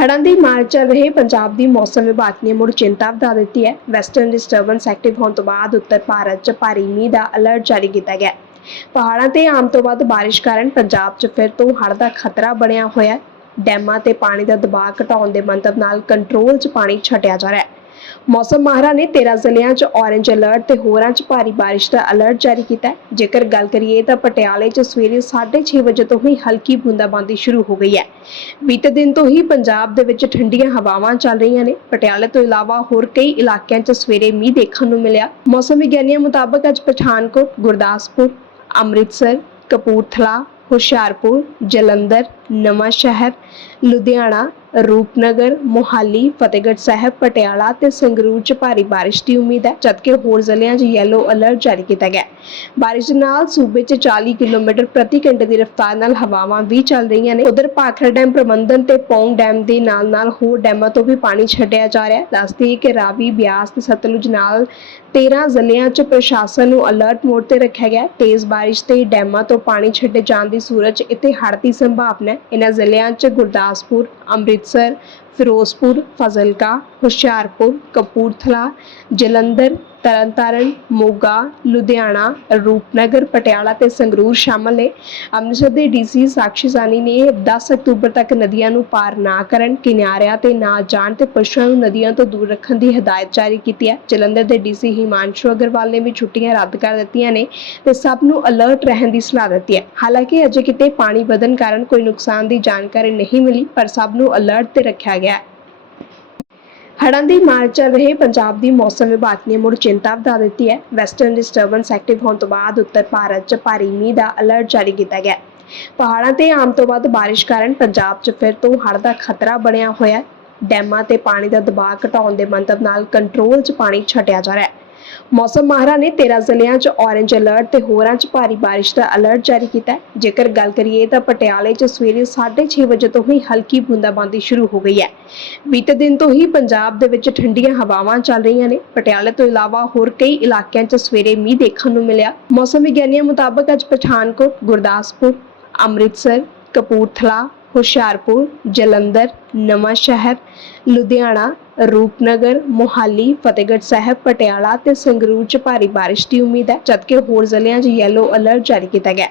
ਹੜ੍ਹਾਂ ਦੀ ਮਾਰ ਚੱਲ ਰਹੇ ਪੰਜਾਬ ਦੀ ਮੌਸਮ ਵਿਭਾਗ ਨੇ ਮੁੜ ਚਿੰਤਾ ਵਧਾ ਦਿੱਤੀ ਹੈ। ਵੈਸਟਰਨ ਡਿਸਟਰਬੈਂਸ ਐਕਟਿਵ ਹੋਣ ਤੋਂ ਬਾਅਦ ਉੱਤਰ ਭਾਰਤ 'ਚ ਭਾਰੀ ਮੀਂਹ ਦਾ ਅਲਰਟ ਜਾਰੀ ਕੀਤਾ ਗਿਆ ਪਹਾੜਾਂ ਤੇ ਆਮ ਤੋਂ ਵੱਧ ਬਾਰਿਸ਼ ਕਾਰਨ ਪੰਜਾਬ 'ਚ ਫਿਰ ਤੋਂ ਹੜ੍ਹ ਦਾ ਖਤਰਾ ਬਣਿਆ ਹੋਇਆ ਹੈ। ਡੈਮਾਂ ਤੇ ਪਾਣੀ ਦਾ ਦਬਾਅ ਘਟਾਉਣ ਦੇ ਮੰਤਵ ਨਾਲ ਕੰਟਰੋਲ 'ਚ ਪਾਣੀ ਛੱਡਿਆ ਜਾ ਰਿਹਾ ਹੈ। ਮੌਸਮ ਮਾਹਰਾਂ ਨੇ 13 ਜ਼ਿਲ੍ਹਿਆਂ 'ਚ ਔਰੇਂਜ ਅਲਰਟ ਤੇ ਹੋਰਾਂ 'ਚ ਭਾਰੀ ਬਾਰਿਸ਼ ਦਾ ਅਲਰਟ ਜਾਰੀ ਕੀਤਾ ਹੈ। ਜੇਕਰ ਗੱਲ ਕਰੀਏ ਤਾਂ ਪਟਿਆਲੇ 'ਚ ਸਵੇਰੇ 6:30 ਵਜੇ ਤੋਂ ਹੀ ਹਲਕੀ ਬੂੰਦਾਬਾਂਦੀ ਸ਼ੁਰੂ ਹੋ ਗਈ ਹੈ। ਬੀਤੇ ਦਿਨ ਤੋਂ ਹੀ ਪੰਜਾਬ ਦੇ ਵਿੱਚ ਠੰਡੀਆਂ ਹਵਾਵਾਂ ਚੱਲ ਰਹੀਆਂ ਨੇ। ਪਟਿਆਲੇ ਤੋਂ ਇਲਾਵਾ ਹੋਰ ਕਈ ਇਲਾਕਿਆਂ 'ਚ ਸਵੇਰੇ ਮੀਂਹ ਦੇਖਣ ਨੂੰ ਮਿਲਿਆ। ਮੌਸਮ ਵਿਗਿਆਨੀਆਂ ਮੁਤਾਬਕ ਅੱਜ ਪਠਾਨਕੋਟ, ਗੁਰਦਾਸਪੁਰ, ਅੰਮ੍ਰਿਤਸਰ, ਕਪੂਰਥਲਾ, ਹੁਸ਼ਿਆਰਪੁਰ, ਜਲੰਧਰ ਨਵਾਂ ਸ਼ਹਿਰ ਲੁਧਿਆਣਾ ਰੂਪਨਗਰ, ਮੋਹਾਲੀ, ਫਤਿਹਗੜ੍ਹ ਸਾਹਿਬ, ਪਟਿਆਲਾ ਤੇ ਸੰਗਰੂਰ 'ਚ ਭਾਰੀ ਬਾਰਿਸ਼ ਦੀ ਉਮੀਦ ਹੈ, ਜਦਕਿ ਹੋਰ ਜ਼ਿਲ੍ਹਿਆਂ 'ਚ ਯੈਲੋ ਅਲਰਟ ਜਾਰੀ ਕੀਤਾ ਗਿਆ ਹੈ। ਦੇ ਨਾਲ ਸੂਬੇ 'ਚ 40 ਕਿਲੋਮੀਟਰ ਪ੍ਰਤੀ ਘੰਟੇ ਦੀ ਰਫ਼ਤਾਰ ਨਾਲ ਹਵਾਵਾਂ ਵੀ ਚੱਲ ਰਹੀਆਂ ਨੇ। ਉਧਰ ਭਾਖੜਾ ਡੈਮ ਪ੍ਰਬੰਧਨ ਤੇ ਪੌਂਗ ਡੈਮ ਦੇ ਨਾਲ-ਨਾਲ ਹੋਰ ਡੈਮਾਂ ਤੋਂ ਵੀ ਪਾਣੀ ਛੱਡਿਆ ਜਾ ਰਿਹਾ ਹੈ। ਦੱਸਦੀ ਕਿ ਰਾਵੀ, ਬਿਆਸ ਤੇ ਸਤਲੁਜ ਨਾਲ 13 ਜ਼ਿਲ੍ਹਿਆਂ 'ਚ ਪ੍ਰਸ਼ਾਸਨ ਨੂੰ ਅਲਰਟ ਮੋਡ ਤੇ ਰੱਖਿਆ ਗਿਆ ਤੇਜ਼ ਬਾਰਿਸ਼ ਤੇ ਡੈਮਾਂ ਤੋਂ ਪਾਣੀ ਛੱਡੇ ਜਾਣ ਦੀ ਸੂਰਤ 'ਚ ਇੱਥੇ ਹੜ੍ਹ ਦੀ ਸੰਭਾਵਨਾ ਹੈ। ਇਹਨਾਂ ਜ਼ਿਲ੍ਹਿਆਂ 'ਚ ਗੁਰਦਾਸਪੁਰ ਅੰਮ੍ਰਿਤ ਅੰਮ੍ਰਿਤਸਰ ਫਿਰੋਜ਼ਪੁਰ ਫਜ਼ਲਕਾ ਹੁਸ਼ਿਆਰਪੁਰ ਕਪੂਰਥਲਾ ਜਲੰਧਰ ਤਰਨਤਾਰਨ, ਮੋਗਾ, ਲੁਧਿਆਣਾ, ਰੂਪਨਗਰ, ਪਟਿਆਲਾ ਤੇ ਸੰਗਰੂਰ ਸ਼ਾਮਲ ਨੇ। ਅੰਮ੍ਰਿਤਸਰ ਦੇ ਡੀਸੀ ਸਾਕਸ਼ੀ ਸਾਨੀ ਨੇ 10 ਅਕਤੂਬਰ ਤੱਕ ਨਦੀਆਂ ਨੂੰ ਪਾਰ ਨਾ ਕਰਨ, ਕਿਨਾਰਿਆਂ ਤੇ ਨਾ ਜਾਣ ਤੇ ਪਸ਼ੂਆਂ ਨੂੰ ਨਦੀਆਂ ਤੋਂ ਦੂਰ ਰੱਖਣ ਦੀ ਹਦਾਇਤ ਜਾਰੀ ਕੀਤੀ ਹੈ। ਜਲੰਧਰ ਦੇ ਡੀਸੀ ਹਿਮਾਂਸ਼ੂ ਅਗਰਵਾਲ ਨੇ ਵੀ ਛੁੱਟੀਆਂ ਰੱਦ ਕਰ ਦਿੱਤੀਆਂ ਨੇ ਤੇ ਸਭ ਨੂੰ ਅਲਰਟ ਰਹਿਣ ਦੀ ਸਲਾਹ ਦਿੱਤੀ ਹੈ। ਹਾਲਾਂਕਿ ਅਜੇ ਕਿਤੇ ਪਾਣੀ ਵਧਣ ਕਾਰਨ ਕੋਈ ਨੁਕਸਾਨ ਦੀ ਜਾਣਕਾਰੀ ਨਹੀਂ ਮਿਲੀ, ਪਰ ਸਭ ਨੂੰ ਅਲਰਟ ਤੇ ਰੱਖਿਆ ਗਿਆ ਹੈ। ਹੜ੍ਹਾਂ ਦੀ ਮਾਰ ਚੱਲ ਰਹੇ ਪੰਜਾਬ ਦੀ ਮੌਸਮ ਵਿਭਾਗ ਨੇ ਮੁੜ ਚਿੰਤਾ ਵਧਾ ਦਿੱਤੀ ਹੈ। ਵੈਸਟਰਨ ਡਿਸਟਰਬੈਂਸ ਐਕਟਿਵ ਹੋਣ ਤੋਂ ਬਾਅਦ ਉੱਤਰ ਭਾਰਤ 'ਚ ਭਾਰੀ ਮੀਂਹ ਦਾ ਅਲਰਟ ਜਾਰੀ ਕੀਤਾ ਗਿਆ ਪਹਾੜਾਂ ਤੇ ਆਮ ਤੋਂ ਵੱਧ ਬਾਰਿਸ਼ ਕਾਰਨ ਪੰਜਾਬ 'ਚ ਫਿਰ ਤੋਂ ਹੜ੍ਹ ਦਾ ਖਤਰਾ ਬਣਿਆ ਹੋਇਆ ਡੈਮਾਂ ਤੇ ਪਾਣੀ ਦਾ ਦਬਾਅ ਘਟਾਉਣ ਦੇ ਮੰਤਵ ਨਾਲ ਕੰਟਰੋਲ 'ਚ ਪਾਣੀ ਛੱਡਿਆ ਜਾ ਰਿਹਾ ਹੈ। ਮੌਸਮ ਮਾਹਰਾਂ ਨੇ 13 ਜ਼ਿਲ੍ਹਿਆਂ 'ਚ ਔਰੇਂਜ ਅਲਰਟ ਤੇ ਹੋਰਾਂ 'ਚ ਭਾਰੀ ਬਾਰਿਸ਼ ਦਾ ਅਲਰਟ ਜਾਰੀ ਕੀਤਾ ਹੈ। ਜੇਕਰ ਗੱਲ ਕਰੀਏ ਤਾਂ ਪਟਿਆਲੇ 'ਚ ਸਵੇਰੇ 6:30 ਵਜੇ ਤੋਂ ਹੀ ਹਲਕੀ ਬੂੰਦਾਬਾਂਦੀ ਸ਼ੁਰੂ ਹੋ ਗਈ ਹੈ। ਬੀਤੇ ਦਿਨ ਤੋਂ ਹੀ ਪੰਜਾਬ ਦੇ ਵਿੱਚ ਠੰਡੀਆਂ ਹਵਾਵਾਂ ਚੱਲ ਰਹੀਆਂ ਨੇ। ਪਟਿਆਲੇ ਤੋਂ ਇਲਾਵਾ ਹੋਰ ਕਈ ਇਲਾਕਿਆਂ 'ਚ ਸਵੇਰੇ ਮੀਂਹ ਦੇਖਣ ਨੂੰ ਮਿਲਿਆ। ਮੌਸਮ ਵਿਗਿਆਨੀਆਂ ਮੁਤਾਬਕ ਅੱਜ ਪਠਾਨਕੋਟ, ਗੁਰਦਾਸਪੁਰ, ਅੰਮ੍ਰਿਤਸਰ, ਕਪੂਰਥਲਾ, ਹੁਸ਼ਿਆਰਪੁਰ, ਜਲੰਧਰ ਨਵਾਂ ਸ਼ਹਿਰ ਲੁਧਿਆਣਾ ਰੂਪਨਗਰ, ਮੋਹਾਲੀ, ਫਤਿਹਗੜ੍ਹ ਸਾਹਿਬ, ਪਟਿਆਲਾ ਤੇ ਸੰਗਰੂਰ 'ਚ ਭਾਰੀ ਬਾਰਿਸ਼ ਦੀ ਉਮੀਦ ਹੈ, ਜਦਕਿ ਹੋਰ ਜ਼ਿਲ੍ਹਿਆਂ 'ਚ ਯੈਲੋ ਅਲਰਟ ਜਾਰੀ ਕੀਤਾ ਗਿਆ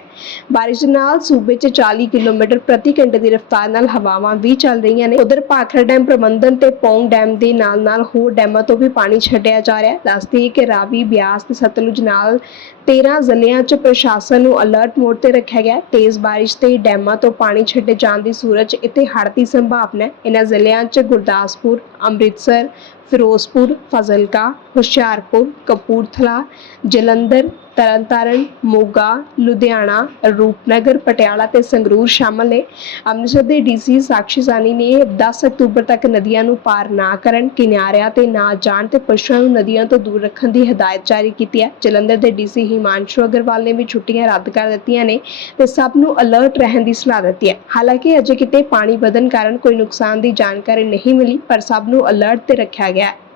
ਬਾਰਿਸ਼ ਦੇ ਨਾਲ ਸੂਬੇ 'ਚ 40 ਕਿਲੋਮੀਟਰ ਪ੍ਰਤੀ ਘੰਟੇ ਦੀ ਰਫ਼ਤਾਰ ਨਾਲ ਹਵਾਵਾਂ ਵੀ ਚੱਲ ਰਹੀਆਂ ਨੇ। ਉਧਰ ਭਾਖੜਾ ਡੈਮ ਪ੍ਰਬੰਧਨ ਤੇ ਪੌਂਗ ਡੈਮ ਦੇ ਨਾਲ-ਨਾਲ ਹੋਰ ਡੈਮਾਂ ਤੋਂ ਵੀ ਪਾਣੀ ਛੱਡਿਆ ਜਾ ਰਿਹਾ ਹੈ। ਦੱਸਦੀ ਕਿ ਰਾਵੀ, ਬਿਆਸ ਤੇ ਸਤਲੁਜ ਨਾਲ 13 ਜ਼ਿਲ੍ਹਿਆਂ 'ਚ ਪ੍ਰਸ਼ਾਸਨ ਨੂੰ ਅਲਰਟ ਮੋਡ ਤੇ ਰੱਖਿਆ ਗਿਆ ਤੇਜ਼ ਬਾਰਿਸ਼ ਤੇ ਡੈਮਾਂ ਤੋਂ ਪਾਣੀ ਛੱਡੇ ਜਾਣ ਦੀ ਸੂਰਤ 'ਚ ਇੱਥੇ ਹੜ੍ਹ ਦੀ ਸੰਭਾਵਨਾ ਹੈ। ਇਹਨਾਂ ਜ਼ਿਲ੍ਹਿਆਂ 'ਚ ਗੁਰਦਾਸਪੁਰ ਅੰਮ੍ਰਿਤ ਅੰਮ੍ਰਿਤਸਰ ਫਿਰੋਜ਼ਪੁਰ ਫਜ਼ਲਕਾ ਹੁਸ਼ਿਆਰਪੁਰ ਕਪੂਰਥਲਾ ਜਲੰਧਰ ਤਰਨਤਾਰਨ, ਮੋਗਾ, ਲੁਧਿਆਣਾ, ਰੂਪਨਗਰ, ਪਟਿਆਲਾ ਤੇ ਸੰਗਰੂਰ ਸ਼ਾਮਲ ਨੇ। ਅੰਮ੍ਰਿਤਸਰ ਦੇ ਡੀਸੀ ਸਾਕਸ਼ੀ ਸਾਨੀ ਨੇ 10 ਅਕਤੂਬਰ ਤੱਕ ਨਦੀਆਂ ਨੂੰ ਪਾਰ ਨਾ ਕਰਨ, ਕਿਨਾਰਿਆਂ ਤੇ ਨਾ ਜਾਣ ਤੇ ਪਸ਼ੂਆਂ ਨੂੰ ਨਦੀਆਂ ਤੋਂ ਦੂਰ ਰੱਖਣ ਦੀ ਹਦਾਇਤ ਜਾਰੀ ਕੀਤੀ ਹੈ। ਜਲੰਧਰ ਦੇ ਡੀਸੀ ਹਿਮਾਂਸ਼ੂ ਅਗਰਵਾਲ ਨੇ ਵੀ ਛੁੱਟੀਆਂ ਰੱਦ ਕਰ ਦਿੱਤੀਆਂ ਨੇ ਤੇ ਸਭ ਨੂੰ ਅਲਰਟ ਰਹਿਣ ਦੀ ਸਲਾਹ ਦਿੱਤੀ ਹੈ। ਹਾਲਾਂਕਿ ਅਜੇ ਕਿਤੇ ਪਾਣੀ ਵਧਣ ਕਾਰਨ ਕੋਈ ਨੁਕਸਾਨ ਦੀ ਜਾਣਕਾਰੀ ਨਹੀਂ ਮਿਲੀ, ਪਰ ਸਭ ਨੂੰ ਅਲਰਟ ਤੇ ਰੱਖਿਆ ਗਿਆ ਹੈ।